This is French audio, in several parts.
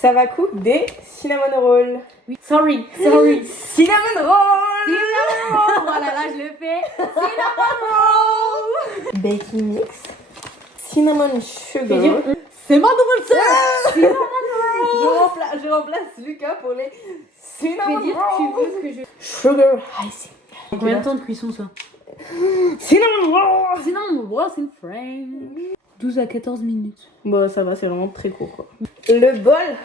Ça va cook des cinnamon rolls. Oui. Sorry. Cinnamon rolls. Voilà, là je le fais. Cinnamon roll. Baking mix. Cinnamon sugar. C'est mon nouveau seul. Je remplace Lucas pour les cinnamon Tu rolls. veux ce que je... Sugar icing. Combien de temps de cuisson ça? Cinnamon rolls. Cinnamon rolls in French. 12 à 14 minutes. Bon, ça va, c'est vraiment très court quoi. Le bol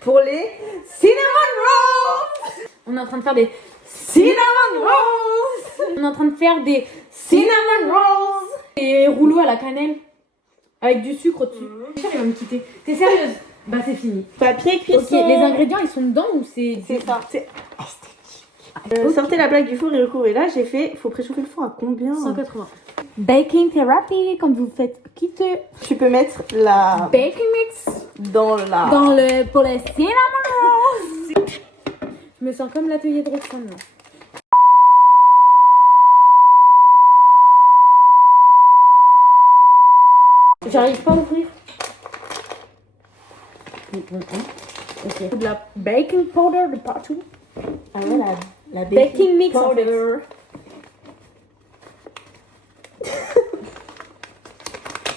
pour les cinnamon rolls. On est en train de faire des Cinnamon rolls. On est en train de faire des Cinnamon rolls. des rouleaux à la cannelle avec du sucre au-dessus. Il va me quitter. T'es sérieuse? Bah c'est fini. Papier cuisson. Ok, les ingrédients ils sont dedans ou c'est ça. C'est esthétique. Sortez la plaque du four et recouvrez. Là, j'ai fait. Faut préchauffer le four à combien? 180. Baking therapy quand vous faites quitter. Tu peux mettre la Baking mix dans la. dans le pour les cinnamon rolls. Je me sens comme l'atelier de Roxane là. J'arrive pas à ouvrir. Ok. De la baking powder de partout. Ah ouais, la Baking mix en fait. powder.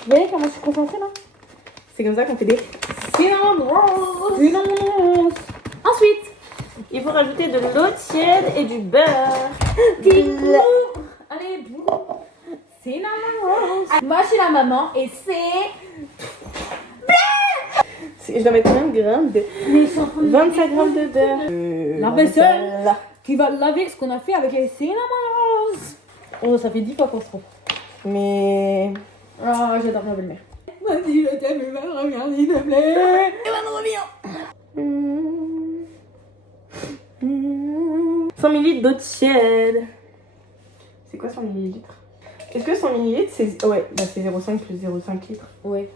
Vous voyez comment je suis concentrée là? C'est comme ça qu'on fait des cinnamon rolls. Cinnamon rolls. Ensuite, Il faut rajouter de l'eau tiède et du beurre. allez, boulot. Cinnamon rolls. Moi je suis la maman et c'est... Je dois mettre combien de grammes de... Mais ils sont en train de 25 grammes de beurre. La vaisselle qui va laver ce qu'on a fait avec les cinnamon rolls. Oh, ça fait 10 fois qu'on se trompe. Mais... Oh, j'adore ma belle-mère. Vas-y, je t'aime, Evan, reviens, s'il te plaît. Evan, reviens. 100 ml d'eau tiède. C'est quoi 100 ml? Est-ce que 100 ml c'est... Ouais, bah c'est 0,5 plus 0,5 litres. Ouais.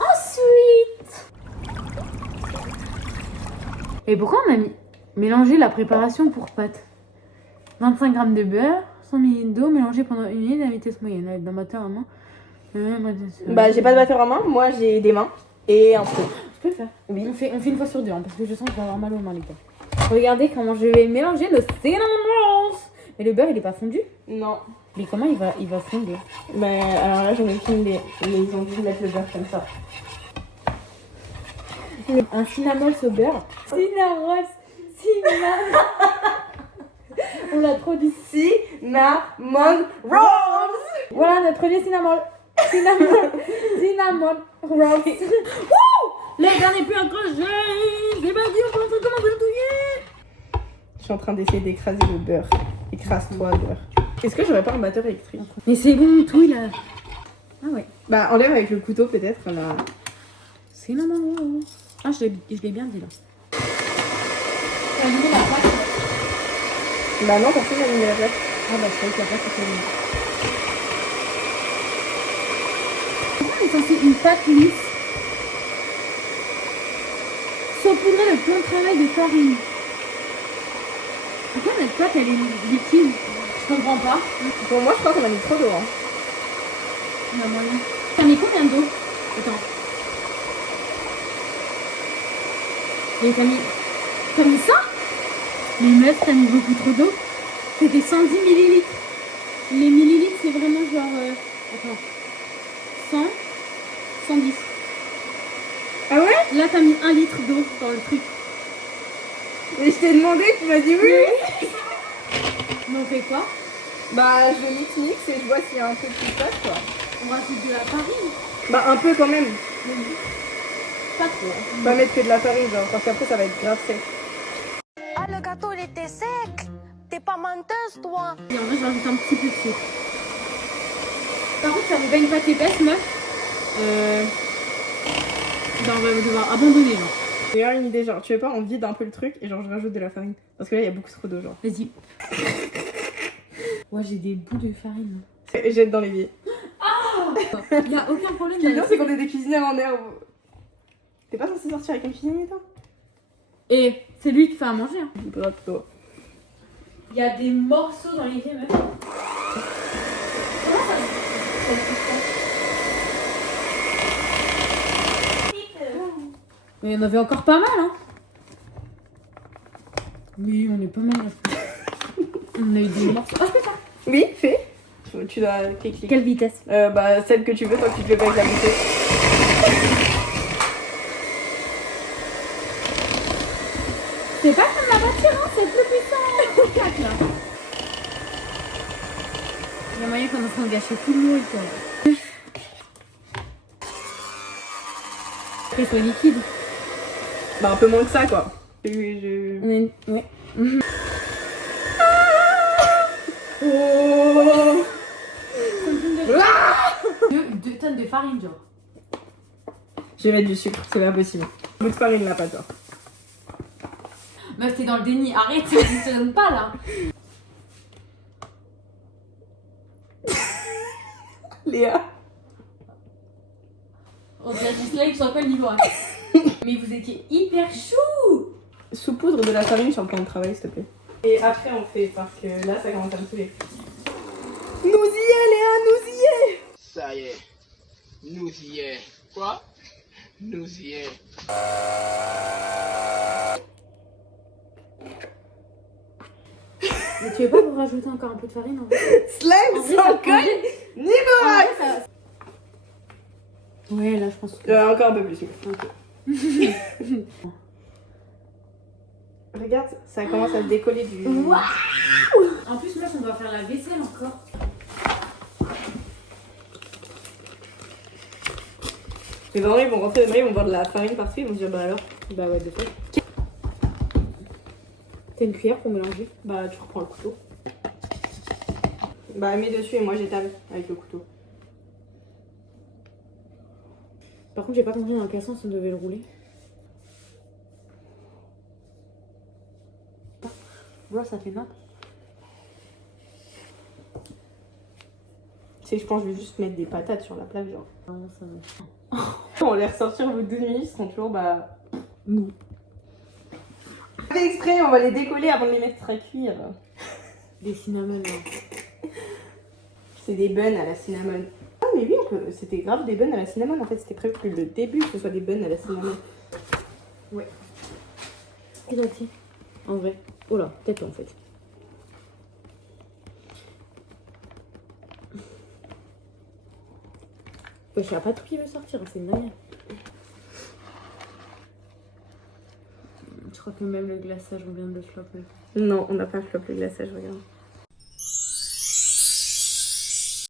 Ensuite. Et pourquoi on a mélangé la préparation pour pâtes? 25 g de beurre, 100 ml d'eau mélangée pendant 1 minute à vitesse moyenne avec d'un batteur à main. Bah j'ai pas de batteur à main, moi j'ai des mains et un pot. Je peux le faire. Oui. On fait une fois sur deux hein, parce que je sens que je vais avoir mal aux mains les gars. Regardez comment je vais mélanger le cinnamon rolls. Mais le beurre il est pas fondu. Non. Mais comment il va fondre? Mais alors là j'en ai aucune idée. Mais ils ont dû mettre le beurre comme ça. Un cinnamon au beurre. Cinnamon. On l'a trop dit. Cinnamon rolls. Voilà notre premier cinnamon. Cinnamon rolls. Wouh! Le gars n'est plus accroché. C'est parti, on pense comment vous le touiller. Je suis en train d'essayer d'écraser le beurre. Écrase-toi le beurre. Est-ce que j'aurais pas un batteur électrique? Mais c'est bon, tout il a. Ah ouais. Bah enlève avec le couteau peut-être là. Cinnamon rolls. Ah, je l'ai bien dit là. T'as allumé la plaque? Bah non, personne n'a allumé la plaque. Ah bah je croyais que la plaque était allumée. Pourquoi est censé une pâte lisse? Saupoudrer le plan de travail de farine. Pourquoi notre pâte elle est liquide? Je comprends pas. Pour moi, je crois qu'on a mis trop d'eau. Hein. Il y a moyen. T'as mis combien d'eau? Attends. Et t'as mis ça? Mais meuf, t'as mis beaucoup trop d'eau. C'était 110 millilitres. Les millilitres, c'est vraiment genre... Attends. 100, 110. Ah ouais? Là, t'as mis 1 litre d'eau dans le truc. Mais je t'ai demandé, tu m'as dit oui. Mais on fait quoi? Bah je mix et je vois s'il y a un peu qui se passe quoi. On rajoute de la farine. Bah un peu quand même. Pas trop. Pas mettre que de la farine genre, parce qu'après ça va être grave sec. Ah, le gâteau, il était sec. T'es pas menteuse, toi. Et en vrai, je rajoute un petit peu de sucre. Par contre, ça vous fait une pâte épaisse, meuf. On va devoir abandonner, genre. J'ai une idée, genre tu veux pas on vide un peu le truc et genre je rajoute de la farine. Parce que là il y a beaucoup trop d'eau genre. Vas-y. Ouais, j'ai des bouts de farine. Jette dans l'évier. Il y a aucun problème. Ce qui est bien c'est qu'on est des cuisinières en herbe. T'es pas censé sortir avec une cuisinière toi? Et c'est lui qui fait à manger. Hein. Bravo. Il y a des morceaux dans l'évier, meuf. Comment ça? Ça se Mais il y en avait encore pas mal, hein. Oui, on est pas mal. On a eu des morceaux. Ah, je peux faire. Oui, fais. Tu dois cliquer. Quelle vitesse? Bah, celle que tu veux, toi, tu te fais pas avec la vitesse. C'est pas comme la voiture, hein, c'est plus puissant. 4 là. Il y a moyen qu'on est en train de gâcher tout le monde, quoi. Qu'elle soit liquide. Bah, un peu moins que ça, quoi. Ouais. Oh 2 tonnes de farine, genre. Je vais mettre du sucre, c'est pas possible. Un bout de farine là, pas toi. Meuf, t'es dans le déni. Arrête, ça fonctionne pas là. Léa. On dirait du slime sur quel niveau? Mais vous étiez hyper chou. Saupoudre de la farine sur le plan de travail, s'il te plaît. Et après, on fait, parce que là, ça commence à me saouler. Nous y est, Léa, nous y est. Ça y est, nous y est. Quoi? Nous y est. Mais tu veux pas vous rajouter encore un peu de farine en vrai? Slime sans colle, niveau 1. Ouais, là je pense que... Encore un peu plus. Ok. Regarde, ça commence à se décoller du... Waouh. En plus, moi, on doit faire la vaisselle encore. Les parents, ils vont rentrer demain, ils vont voir de la farine partout, ils vont se dire, bah alors, Bah ouais, de fait. T'as une cuillère pour mélanger? bah tu reprends le couteau. Bah mets dessus et moi j'étale avec le couteau. Par contre, j'ai pas compris dans quel sens on devait le rouler. Bro, ça fait mal. C'est que je pense que je vais juste mettre des patates sur la plaque, genre. Non, ça va. On les ressortir au bout de 12 minutes, ils seront toujours, bah... nous. On fait exprès, on va les décoller avant de les mettre à cuire. Des cinnamons, là. C'est des buns à la cinnamon. Ah mais oui, c'était grave des buns à la cinnamon, en fait c'était prévu que le début que ce soit des buns à la cinnamon. Ouais. Et là, tiens. En vrai. Oh là, peut-être en fait. Ouais, je sais pas tout qui veut sortir, c'est une dingue. Je crois que même le glaçage, on vient de le flopper. Non, on n'a pas flop le glaçage, regarde.